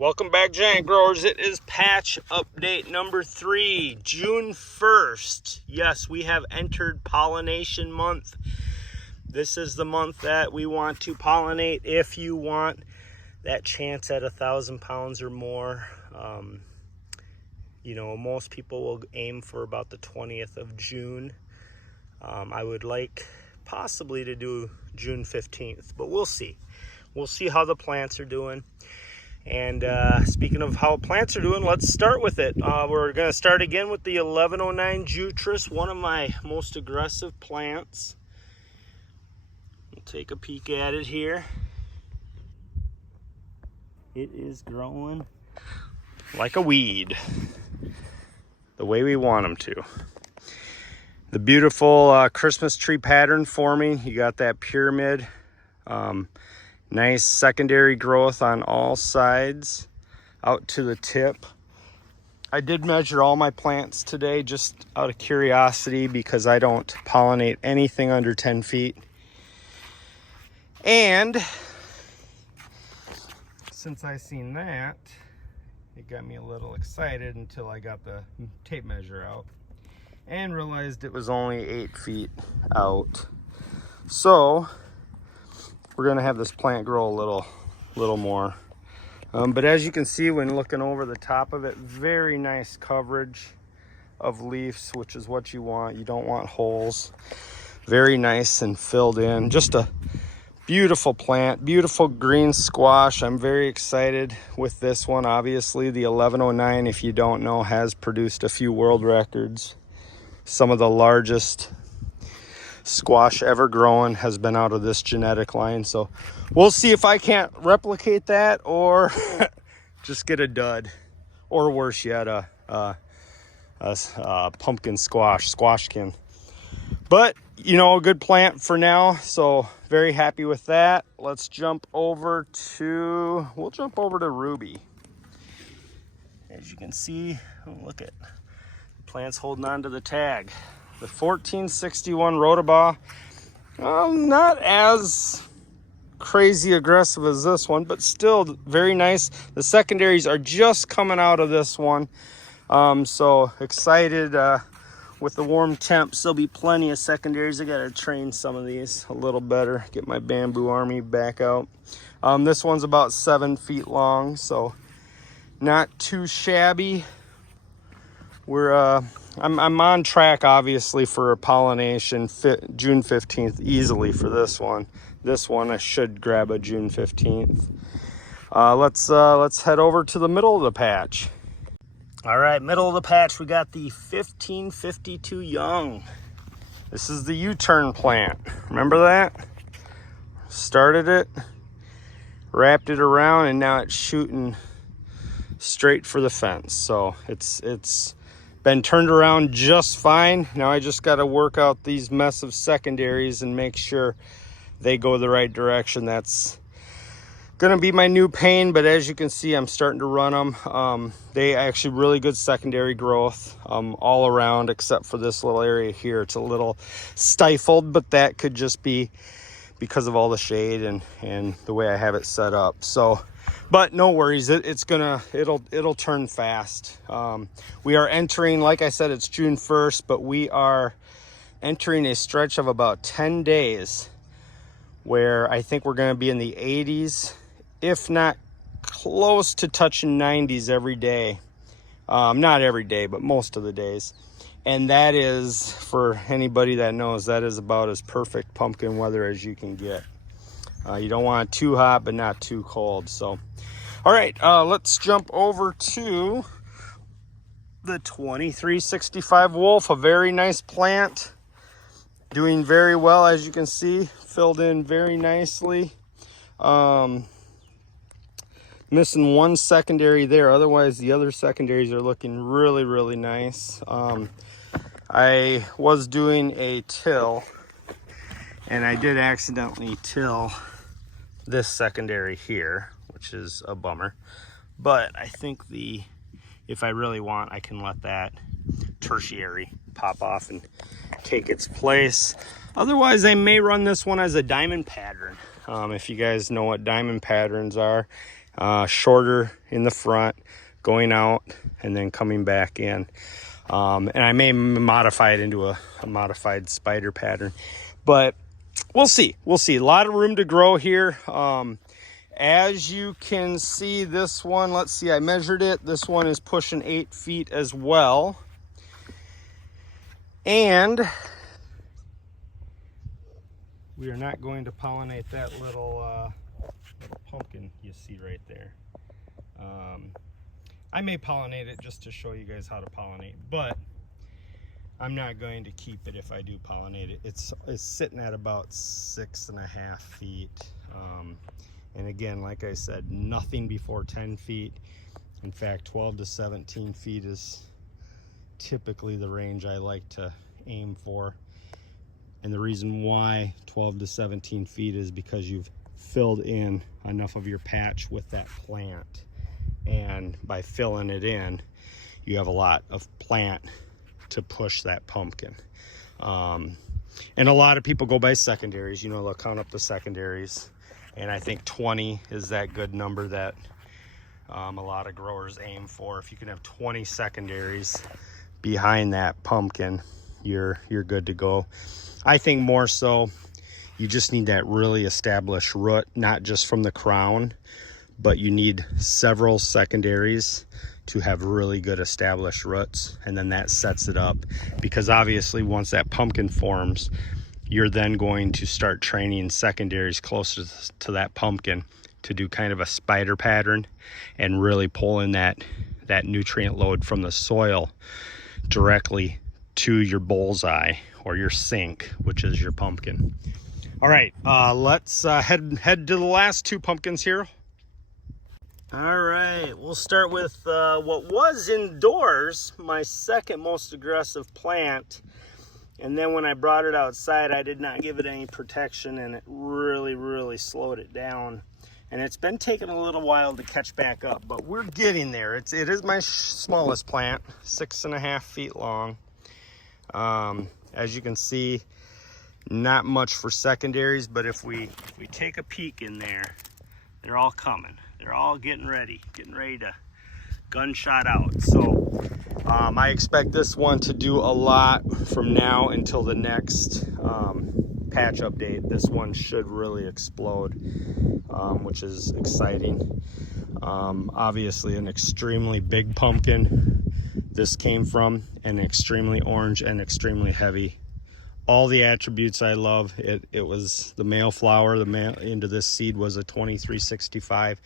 Welcome back, Giant Growers. It is patch update number 3, June 1st. Yes, we have entered pollination month. This is the month that we want to pollinate if you want that chance at 1,000 pounds or more. Most people will aim for about the 20th of June. I would like possibly to do June 15th, but we'll see. We'll see how the plants are doing. And speaking of how plants are doing, let's start with it. We're going to start again with the 1109 Jutras, one of my most aggressive plants. We'll take a peek at it here. It is growing like a weed, the way we want them to. The beautiful Christmas tree pattern forming. You got that pyramid. Nice secondary growth on all sides out to the tip. I did measure all my plants today just out of curiosity because I don't pollinate anything under 10 feet. And since I seen that, it got me a little excited until I got the tape measure out and realized it was only 8 feet out. So we're gonna have this plant grow a little more. But as you can see when looking over the top of it, very nice coverage of leaves, which is what you want. You don't want holes. Very nice and filled in. Just a beautiful plant, beautiful green squash. I'm very excited with this one. Obviously, the 1109, if you don't know, has produced a few world records. Some of the largest squash ever grown has been out of this genetic line, so we'll see if I can't replicate that or just get a dud, or worse yet, a pumpkin squashkin. But a good plant for now, so very happy with that. Let's jump over to Ruby. As you can see, look at the plant's holding on to the tag. The 1461 Rotobaugh, not as crazy aggressive as this one, but still very nice. The secondaries are just coming out of this one. So excited with the warm temps. There'll be plenty of secondaries. I got to train some of these a little better, get my bamboo army back out. This one's about 7 feet long, so not too shabby. I'm on track, obviously, for a pollination June 15th easily for this one. This one I should grab a June 15th. Let's head over to the middle of the patch. All right, middle of the patch, we got the 1552 Young. This is the U-turn plant. Remember that? Started it, wrapped it around, and now it's shooting straight for the fence. So it's been turned around just fine. Now I just got to work out these mess of secondaries and make sure they go the right direction. That's gonna be my new pain, but as you can see, I'm starting to run them. They actually really good secondary growth all around, except for this little area here. It's a little stifled, but that could just be because of all the shade and the way I have it set up. So, but no worries, it'll turn fast. We are entering, like I said, it's June 1st, but we are entering a stretch of about 10 days where I think we're going to be in the 80s, if not close to touching 90s every day. Not every day, but most of the days. And that is, for anybody that knows, that is about as perfect pumpkin weather as you can get. You don't want it too hot, but not too cold. So, all right, let's jump over to the 2365 Wolf, a very nice plant. Doing very well, as you can see, filled in very nicely. Missing one secondary there. Otherwise, the other secondaries are looking really, really nice. I was doing a till, and I did accidentally till this secondary here, which is a bummer. But I think if I really want, I can let that tertiary pop off and take its place. Otherwise, I may run this one as a diamond pattern. If you guys know what diamond patterns are, shorter in the front, going out and then coming back in. And I may modify it into a modified spider pattern, but we'll see. We'll see. A lot of room to grow here. As you can see, this one, let's see, I measured it. This one is pushing 8 feet as well. And we are not going to pollinate that little pumpkin you see right there. I may pollinate it just to show you guys how to pollinate, but I'm not going to keep it if I do pollinate it. It's sitting at about 6.5 feet. And again, like I said, nothing before 10 feet. In fact, 12 to 17 feet is typically the range I like to aim for. And the reason why 12 to 17 feet is because you've filled in enough of your patch with that plant. And by filling it in, you have a lot of plant to push that pumpkin. And a lot of people go by secondaries. You know, they'll count up the secondaries. And I think 20 is that good number that a lot of growers aim for. If you can have 20 secondaries behind that pumpkin, you're good to go. I think more so, you just need that really established root, not just from the crown, but you need several secondaries to have really good established roots, and then that sets it up. Because obviously once that pumpkin forms, you're then going to start training secondaries closer to that pumpkin to do kind of a spider pattern and really pull in that nutrient load from the soil directly to your bullseye or your sink, which is your pumpkin. All right, let's head to the last 2 pumpkins here. All right, we'll start with what was indoors, my second most aggressive plant. And then when I brought it outside, I did not give it any protection, and it really slowed it down. And it's been taking a little while to catch back up, but we're getting there. It is my smallest plant, 6.5 feet long. As you can see, not much for secondaries, but if we take a peek in there, they're all coming. They're all getting ready to gunshot out. So I expect this one to do a lot from now until the next patch update. This one should really explode, which is exciting. Obviously an extremely big pumpkin this came from, and extremely orange and extremely heavy. All the attributes I love. It was the male flower. The male into this seed was a 2365,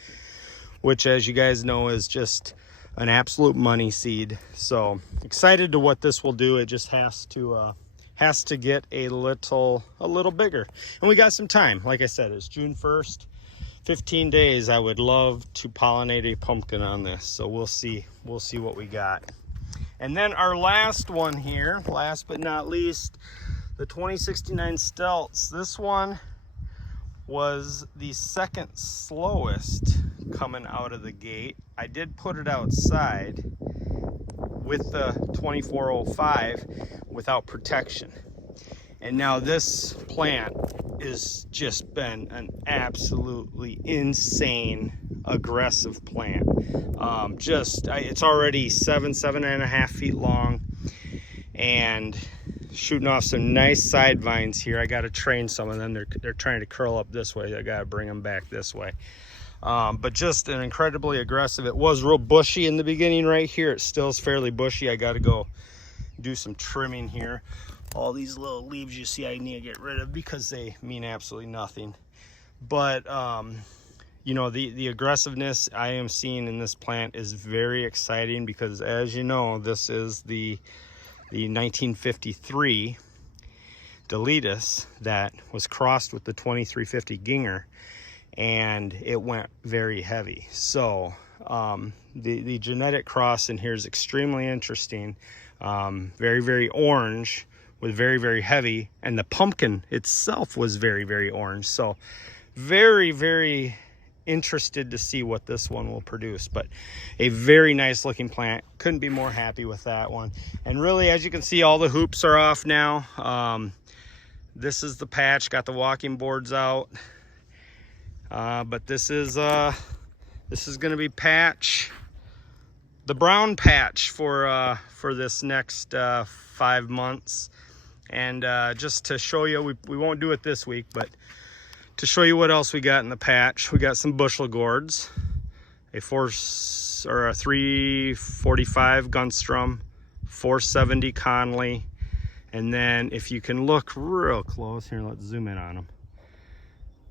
which, as you guys know, is just an absolute money seed. So excited to what this will do. It just has to get a little bigger, and we got some time. Like I said, it's June 1st, 15 days. I would love to pollinate a pumpkin on this, so we'll see what we got. And then our last one here, last but not least, the 2069 Stelz. This one was the second slowest coming out of the gate. I did put it outside with the 2405 without protection. And now this plant has just been an absolutely insane aggressive plant. It's already 7.5 feet long and shooting off some nice side vines here. I got to train some of them. They're trying to curl up this way. I got to bring them back this way. But just an incredibly aggressive. It was real bushy in the beginning right here. It still is fairly bushy. I got to go do some trimming here. All these little leaves you see I need to get rid of because they mean absolutely nothing. But you know, the aggressiveness I am seeing in this plant is very exciting, because as you know, this is the 1953 Deletus that was crossed with the 2350 Ginger, and it went very heavy. So the genetic cross in here is extremely interesting. Very orange with very heavy, and the pumpkin itself was very orange. So very interested to see what this one will produce. But a very nice looking plant. Couldn't be more happy with that one. And really, as you can see, all the hoops are off now. This is the patch, got the walking boards out. But this is This is going to be the brown patch for this next 5 months. And just to show you, we won't do it this week, but to show you what else we got in the patch, we got some bushel gourds, a 345 Gunstrom, 470 Conley, and then if you can look real close here, let's zoom in on them.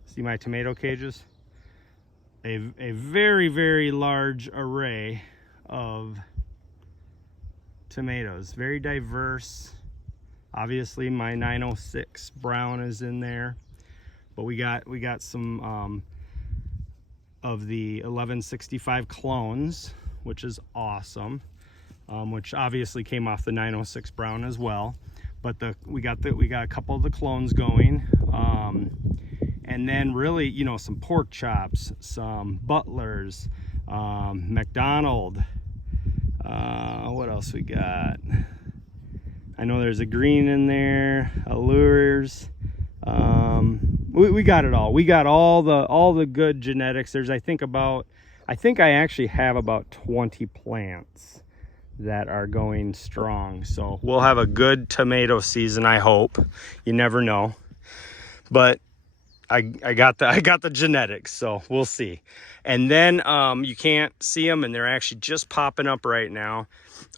See my tomato cages? A very, very large array of tomatoes, very diverse. Obviously my 906 brown is in there, but we got some of the 1165 clones, which is awesome, which obviously came off the 906 brown as well. But we got a couple of the clones going, and then really, you know, some pork chops, some Butlers, McDonald. What else we got? I know there's a green in there, Allures. We got it all. We got all the good genetics. I think I actually have about 20 plants that are going strong. So we'll have a good tomato season, I hope. You never know. But I got the genetics, so we'll see. And then you can't see them, and they're actually just popping up right now,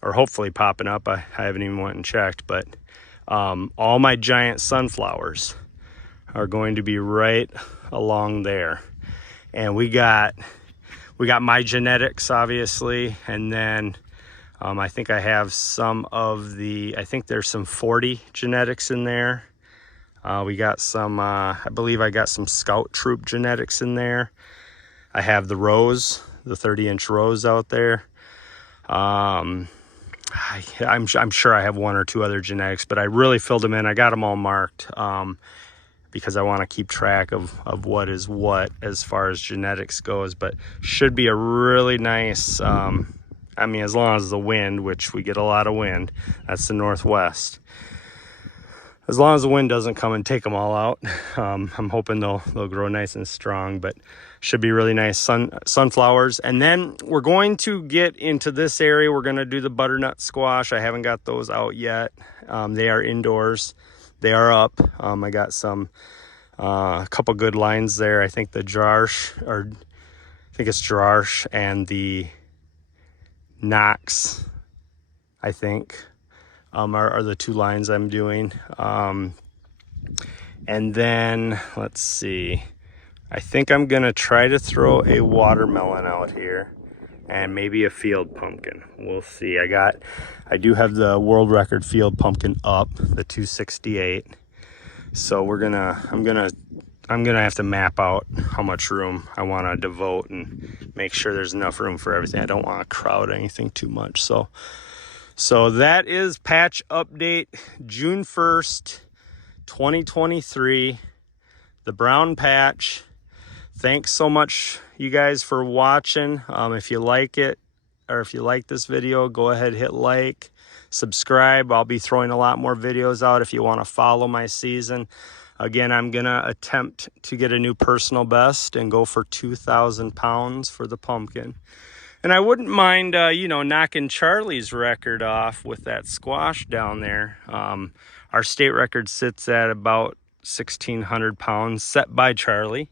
or hopefully popping up. I haven't even went and checked, but all my giant sunflowers are going to be right along there. And we got my genetics, obviously, and then I think I have some of I think there's some 40 genetics in there. We got some, I believe I got some Scout Troop genetics in there. I have the rose, the 30-inch rose out there. I'm sure I have 1 or 2 other genetics, but I really filled them in. I got them all marked because I want to keep track of what is what as far as genetics goes. But should be a really nice, I mean, as long as the wind, which we get a lot of wind, that's the northwest. As long as the wind doesn't come and take them all out, I'm hoping they'll grow nice and strong, but should be really nice sunflowers. And then we're going to get into this area. We're going to do the butternut squash. I haven't got those out yet. They are indoors. They are up. I got a couple good lines there. I think the Jarsh, or I think it's Jarsh, and the Knox, I think. Are the 2 lines I'm doing. And then let's see, I think I'm gonna try to throw a watermelon out here and maybe a field pumpkin. We'll see. I do have the world record field pumpkin up, the 268. So I'm gonna have to map out how much room I want to devote and make sure there's enough room for everything. I don't want to crowd anything too much. So that is patch update, June 1st, 2023, the brown patch. Thanks so much, you guys, for watching. If you like it, or if you like this video, go ahead, hit like, subscribe. I'll be throwing a lot more videos out if you want to follow my season. Again, I'm going to attempt to get a new personal best and go for 2,000 pounds for the pumpkin. And I wouldn't mind, you know, knocking Charlie's record off with that squash down there. Our state record sits at about 1,600 pounds, set by Charlie.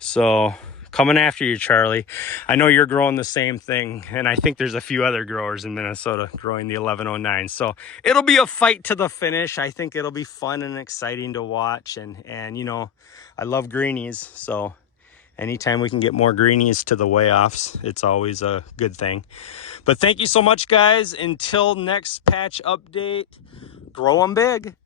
So coming after you, Charlie. I know you're growing the same thing, and I think there's a few other growers in Minnesota growing the 1109. So it'll be a fight to the finish. I think it'll be fun and exciting to watch. And you know, I love greenies, so anytime we can get more greenies to the weigh-offs, it's always a good thing. But thank you so much, guys. Until next patch update, grow them big.